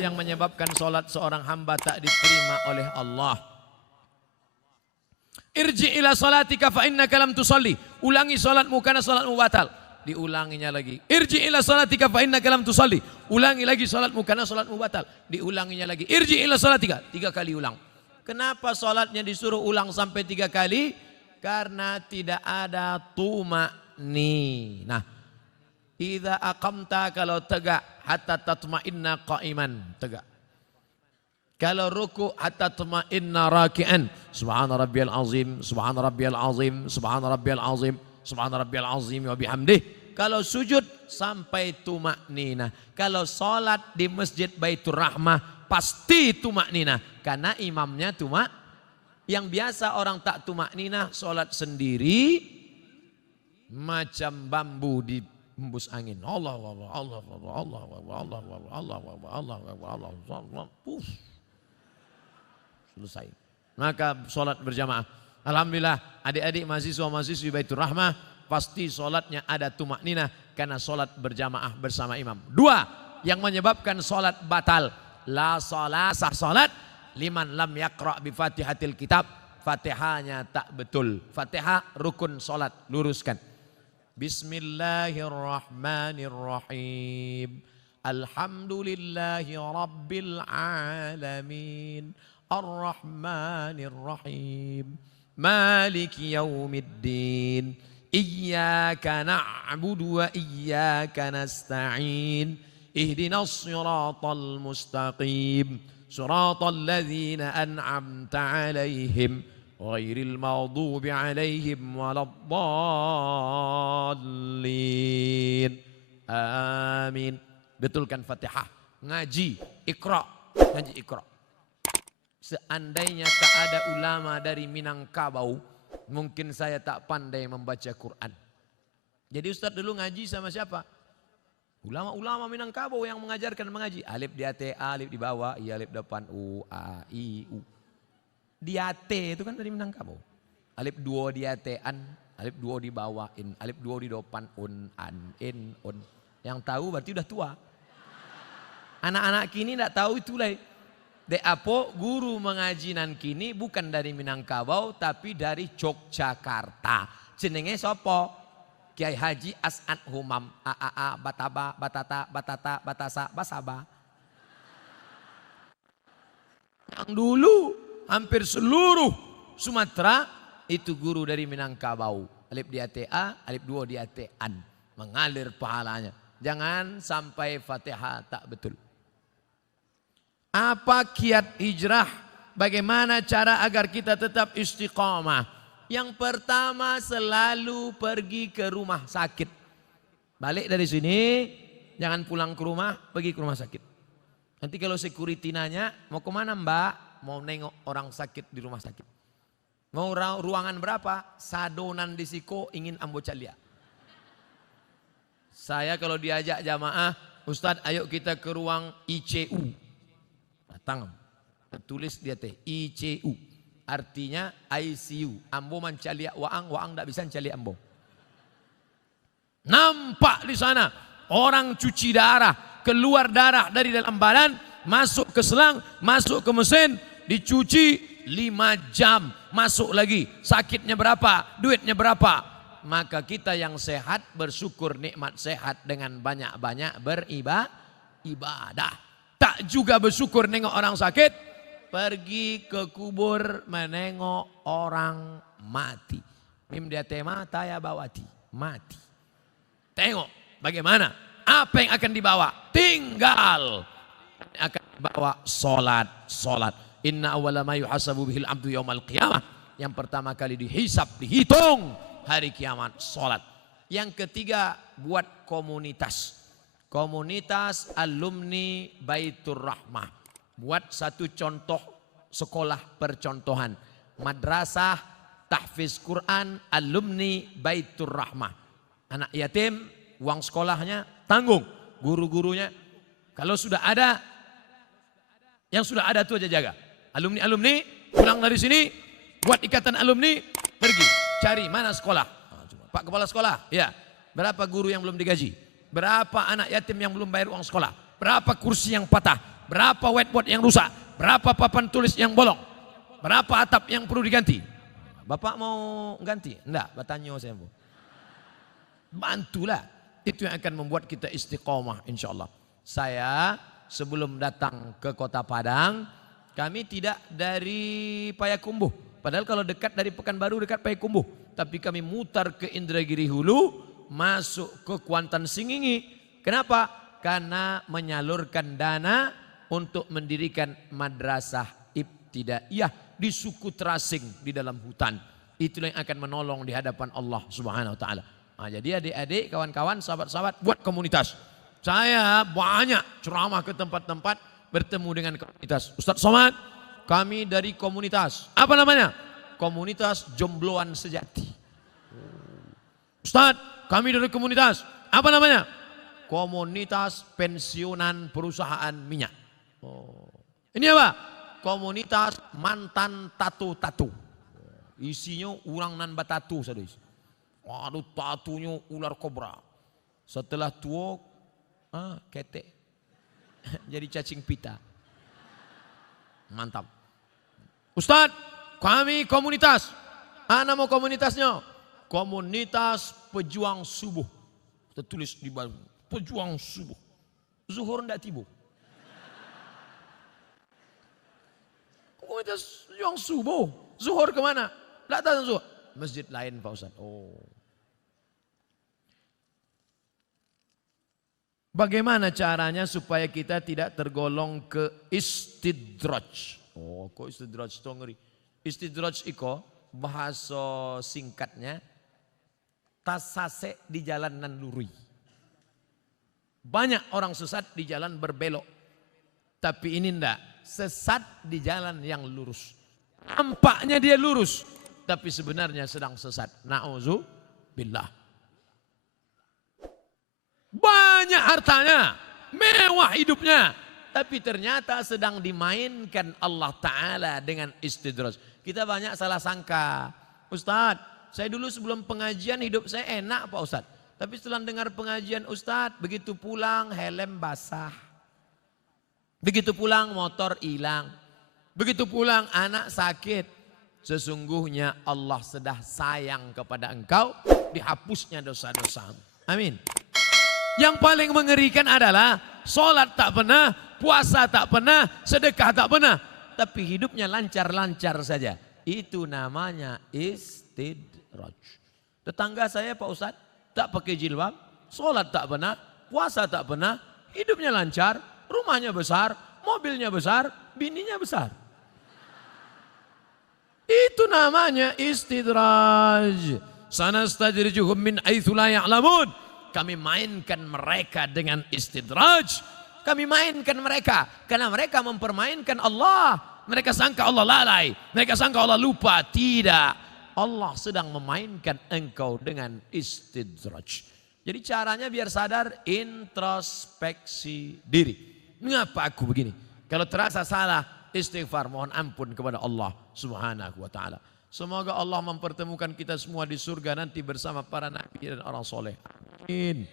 yang menyebabkan solat seorang hamba tak diterima oleh Allah. Irji ila salatika fa innaka lam tusalli. Ulangi salatmu karena salatmu batal. Diulanginya lagi. Irji ila salatika fa innaka lam tusalli. Ulangi lagi salatmu karena salatmu batal. Diulanginya lagi. Irji ila salatika. 3 kali ulang. Kenapa salatnya disuruh ulang sampai 3 kali? Karena tidak ada tuma'ninah. Idza aqamta, kalau tegak, hatta tatma'inna qa'iman, tegak. Kalau ruku hatta tatma'inna raki'an. Subhana rabbiyal azim, subhana rabbiyal azim, subhana rabbiyal azim, subhana rabbiyal azim wa bihamdih. Kalau sujud sampai tuma'ninah. Kalau salat di Masjid Baitur Rahmah pasti tuma'ninah. Karena imamnya yang biasa orang tak tuma'ninah salat sendiri macam bambu di hembus angin. Allah Allah Allah Allah Allah Allah Allah Allah Allah Allah. Selesai. Maka sholat berjamaah. Alhamdulillah adik-adik mahasiswa-mahasiswi Baitur Rahmah pasti sholatnya ada tumakninah karena sholat berjamaah bersama imam. 2 yang menyebabkan sholat batal. La sholat, sah sholat liman lam yaqra' bi fatihatil kitab. Fatihahnya tak betul. Fatihah rukun sholat, luruskan. Bismillahirrahmanirrahim. Alhamdulillahi rabbil alamin. Ar-Rahmanir-Rahim. Maliki yaumiddin. Iyyaka na'budu wa iyyaka nasta'in. Ihdinas siratal mustaqim. Siratal ladzina an'amta 'alaihim ghairil maghdubi 'alaihim waladdallin. Amin. Betulkan Fatihah. Ngaji, Iqra. Ngaji Iqra. Seandainya tak ada ulama dari Minangkabau, mungkin saya tak pandai membaca Quran. Jadi Ustadz dulu ngaji sama siapa? Ulama-ulama Minangkabau yang mengajarkan mengaji. Alif di atas, alif di bawah, i alif depan, u, a, i, u. Di atas itu kan dari Minangkabau. Alif 2 di atas, an, alif 2 di bawah, in, alif 2 di depan, un, an, in, un. Yang tahu berarti udah tua. Anak-anak kini tidak tahu itulah. Apo guru mengaji nan kini bukan dari Minangkabau tapi dari Yogyakarta. Jenenge sopo? Kiai Haji As'ad Humam. A bataba batata batata batasa basaba. Yang dulu hampir seluruh Sumatera itu guru dari Minangkabau. Alif di atas a, alif 2 di atas an. Mengalir pahalanya. Jangan sampai Fatihah tak betul. Apa kiat hijrah? Bagaimana cara agar kita tetap istiqamah? Yang pertama selalu pergi ke rumah sakit. Balik dari sini, jangan pulang ke rumah, pergi ke rumah sakit. Nanti kalau security nanya, mau kemana mbak? Mau nengok orang sakit di rumah sakit. Mau ruangan berapa? Sadonan di siko ingin ambo calia. Saya kalau diajak jamaah, Ustadz ayo kita ke ruang ICU. Datang, tulis dia teh ICU, artinya ICU. Ambo mencaliak waang tak bisa mencaliak ambo. Nampak di sana orang cuci darah, keluar darah dari dalam badan, masuk ke selang, masuk ke mesin, dicuci 5 jam, masuk lagi. Sakitnya berapa? Duitnya berapa? Maka kita yang sehat bersyukur nikmat sehat dengan banyak-banyak beribadah. Tak juga bersyukur nengok orang sakit, pergi ke kubur menengok orang mati. Mim dia tema taya bawati, mati. Tengok bagaimana, apa yang akan dibawa? Tinggal akan dibawa solat. Inna awwala ma yuhasabu bihil abdu yaumal qiyamah. Yang pertama kali dihisap, dihitung hari kiamat, solat. Yang ketiga, buat komunitas. Komunitas alumni Baitur Rahmah. Buat satu contoh sekolah percontohan. Madrasah tahfiz Quran alumni Baitur Rahmah. Anak yatim, uang sekolahnya tanggung. Guru-gurunya. Kalau sudah ada, yang sudah ada itu aja jaga. Alumni-alumni pulang dari sini, buat ikatan alumni, pergi. Cari mana sekolah. Pak Kepala Sekolah, ya. Berapa guru yang belum digaji? Berapa anak yatim yang belum bayar uang sekolah? Berapa kursi yang patah? berapa whiteboard yang rusak, berapa papan tulis yang bolong, berapa atap yang perlu diganti. Bapak mau ganti? Enggak, bertanya saya. Bantulah, itu yang akan membuat kita istiqomah insya Allah. Saya sebelum datang ke Kota Padang, kami tidak dari Payakumbuh. Padahal kalau dekat dari Pekanbaru dekat Payakumbuh. Tapi kami mutar ke Indragiri Hulu, masuk ke Kuantan Singingi. Kenapa? Karena menyalurkan dana untuk mendirikan madrasah ibtidaiyah di suku terasing di dalam hutan. Itulah yang akan menolong di hadapan Allah Subhanahu wa taala. Nah, jadi adik-adik, kawan-kawan, sahabat-sahabat, buat komunitas. Saya banyak ceramah ke tempat-tempat, bertemu dengan komunitas. Ustaz Somad, kami dari komunitas. Apa namanya? Komunitas Jombloan Sejati. Ustaz, kami dari komunitas. Apa namanya? Komunitas Pensiunan Perusahaan Minyak. Ini apa? Komunitas Mantan Tatu-Tatu. Isinya orang nan batatu saudara. Waduh, tatunya ular kobra. Setelah tua, ketek. Jadi cacing pita. Mantap. Ustadz, kami komunitas. Nama komunitasnya? Komunitas Pejuang Subuh. Tertulis di bawah. Pejuang Subuh. Zuhur ndak tiba. Komunitas Pejuang Subuh. Zuhur kemana? Ndak tahu zuhur. Masjid lain Pak Ustadz. Bagaimana caranya supaya kita tidak tergolong ke istidraj? Kok istidraj itu ngeri. Istidraj itu bahasa singkatnya tasase di jalan nan luri. Banyak orang sesat di jalan berbelok. Tapi ini enggak, sesat di jalan yang lurus. Nampaknya dia lurus, tapi sebenarnya sedang sesat. Na'udzubillah. Banyak hartanya, mewah hidupnya, tapi ternyata sedang dimainkan Allah Ta'ala dengan istidraj. Kita banyak salah sangka. Ustadz, saya dulu sebelum pengajian hidup saya enak Pak Ustadz. Tapi setelah dengar pengajian Ustadz, begitu pulang helm basah. Begitu pulang motor hilang. Begitu pulang anak sakit. Sesungguhnya Allah sudah sayang kepada engkau, dihapusnya dosa-dosa. Amin. Yang paling mengerikan adalah sholat tak pernah, puasa tak pernah, sedekah tak pernah. Tapi hidupnya lancar-lancar saja. Itu namanya istidraj. Tetangga saya Pak Ustadz tak pakai jilbab, sholat tak pernah, puasa tak pernah, hidupnya lancar, rumahnya besar, mobilnya besar, bininya besar. Itu namanya istidraj. Sanastadrijuhum min haitsu la ya'lamun. Kami mainkan mereka dengan istidraj. Kami mainkan mereka karena mereka mempermainkan Allah. Mereka sangka Allah lalai, mereka sangka Allah lupa. Tidak, Allah sedang memainkan engkau dengan istidraj. Jadi caranya biar sadar, introspeksi diri. Mengapa aku begini? Kalau terasa salah, istighfar, mohon ampun kepada Allah Subhanahu wa taala. Semoga Allah mempertemukan kita semua di surga nanti bersama para nabi dan orang soleh. Amin.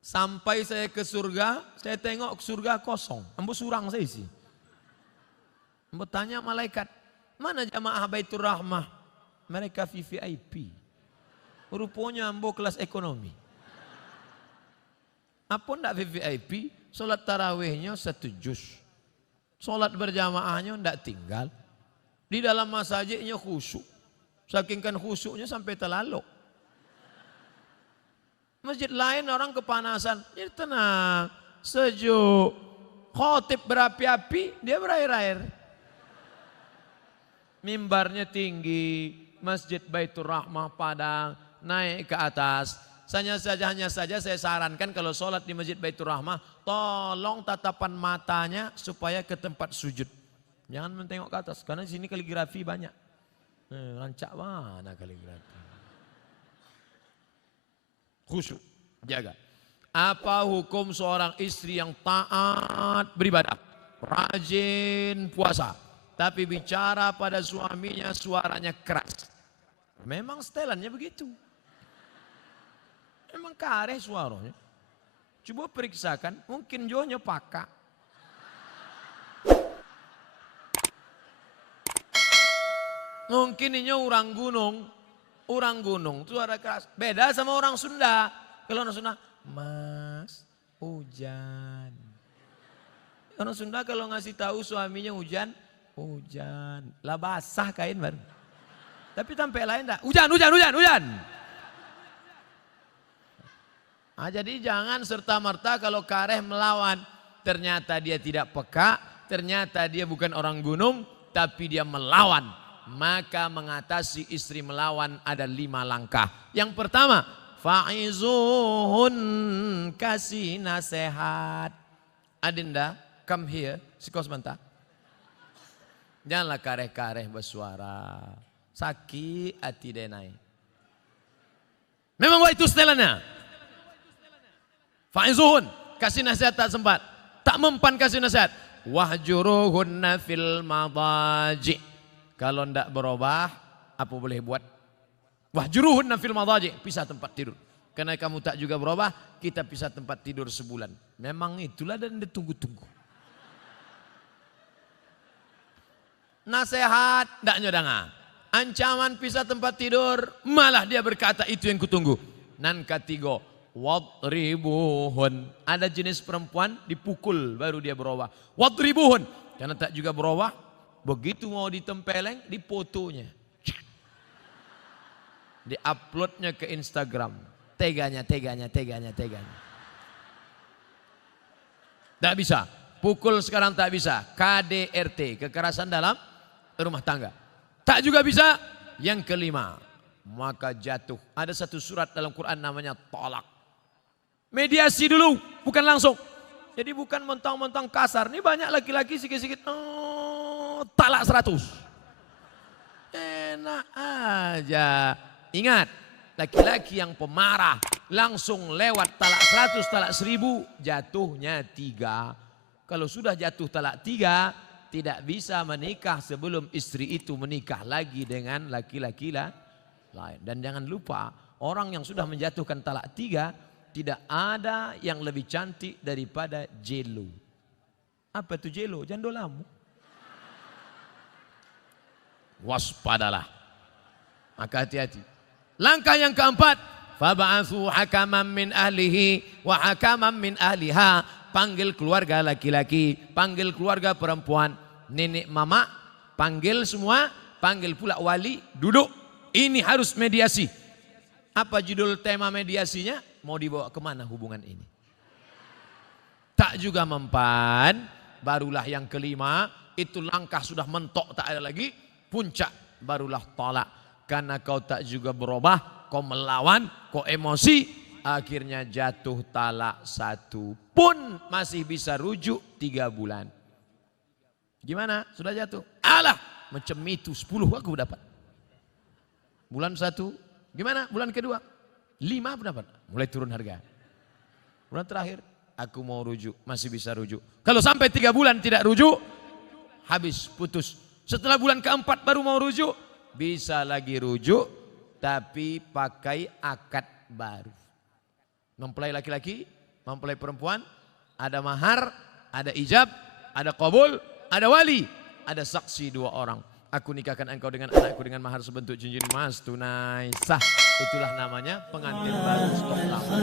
Sampai saya ke surga, saya tengok surga kosong. Ambo surang saya isi. Ambo tanya malaikat, mana jamaah Baitur Rahmah? Mereka VVIP. Rupanya ambo kelas ekonomi. Apa ndak VVIP? Sholat tarawihnya 1 juz. Sholat berjamaahnya ndak tinggal. Di dalam masjidnya khusyuk. Saking kan khusyuknya sampai terlaluk. Masjid lain orang kepanasan. Jadi tenang, sejuk. Khotib berapi-api, dia berair-air. Mimbarnya tinggi, Masjid Baitur Rahmah Padang, naik ke atas. Hanya saja saya sarankan kalau sholat di Masjid Baitur Rahmah, tolong tatapan matanya supaya ke tempat sujud. Jangan mentengok ke atas, karena di sini kaligrafi banyak. Rancak mana kaligrafi. Khusyuk, jaga. Apa hukum seorang istri yang taat beribadah, rajin puasa, tapi bicara pada suaminya suaranya keras? Memang setelannya begitu. Memang kareh suaranya. Coba periksakan, mungkin jonya pakak. Mungkin ini orang gunung. Orang gunung suara keras. Beda sama orang Sunda. Kalau orang Sunda, Mas, hujan. Orang Sunda kalau ngasih tahu suaminya hujan, hujan. Lah basah kain baru. Tapi sampai lain enggak. Hujan, hujan, hujan, hujan. Nah, jadi jangan serta-merta kalau kareh melawan. Ternyata dia tidak peka, ternyata dia bukan orang gunung, tapi dia melawan. Maka mengatasi istri melawan ada 5 langkah. Yang pertama, fa'izuhun, kasih nasihat. Adinda, come here, sikos sebentar. Janganlah kareh-kareh bersuara. Sakit hati denai. Memang itu setelannya. Fa'izuhun, kasih nasihat tak sempat. Tak mempan kasih nasihat. Wahjuruhunna fil madaji. Kalau tidak berubah, apa boleh buat? Wahjuruhunna fil madaji, pisah tempat tidur. Karena kamu tak juga berubah, kita pisah tempat tidur sebulan. Memang itulah dan ditunggu-tunggu. Nasihat, tidak nyodanga. Ancaman pisah tempat tidur, malah dia berkata itu yang kutunggu. Nan ketiga, wadribuhun. Ada jenis perempuan dipukul baru dia berubah. Wadribuhun. Karena tak juga berubah, begitu mau ditempeleng, difotonya. Di-uploadnya ke Instagram. Teganya. Tak bisa. Pukul sekarang tak bisa. KDRT, kekerasan dalam rumah tangga. Tak juga bisa. Yang kelima, maka jatuh. Ada satu surat dalam Quran namanya tolak. Mediasi dulu, bukan langsung. Jadi bukan mentang-mentang kasar. Ini banyak laki-laki sikit-sikit. Talak 100. Enak aja. Ingat, laki-laki yang pemarah langsung lewat talak 100, talak 1000, jatuhnya 3. Kalau sudah jatuh talak 3, tidak bisa menikah sebelum istri itu menikah lagi dengan laki-laki lain. Dan jangan lupa, orang yang sudah menjatuhkan talak 3, tidak ada yang lebih cantik daripada Jelo. Apa itu Jelo? Jandolamu. Waspadalah. Maka hati-hati. Langkah yang keempat, fab'atsu hakaman min ahlihi wa hakaman min ahliha. Panggil keluarga laki-laki, panggil keluarga perempuan, nenek mama, panggil semua, panggil pula wali, duduk. Ini harus mediasi. Apa judul tema mediasinya? Mau dibawa kemana hubungan ini? Tak juga mempan, barulah yang kelima, itu langkah sudah mentok tak ada lagi, puncak barulah tolak. Karena kau tak juga berubah, kau melawan, kau emosi, akhirnya jatuh talak 1 pun masih bisa rujuk 3 bulan. Gimana? Sudah jatuh? Alah, macam itu 10 aku dapat. Bulan 1, gimana? Bulan kedua, 5 pun dapat. Mulai turun harga. Bulan terakhir, aku mau rujuk, masih bisa rujuk. Kalau sampai 3 bulan tidak rujuk, habis, putus. Setelah bulan keempat baru mau rujuk, bisa lagi rujuk, tapi pakai akad baru. Mempelai laki-laki, mempelai perempuan, ada mahar, ada ijab, ada qabul, ada wali, ada saksi 2 orang. Aku nikahkan engkau dengan anakku dengan mahar sebentuk cincin emas tunai sah. Itulah namanya pengantin baru stok lama.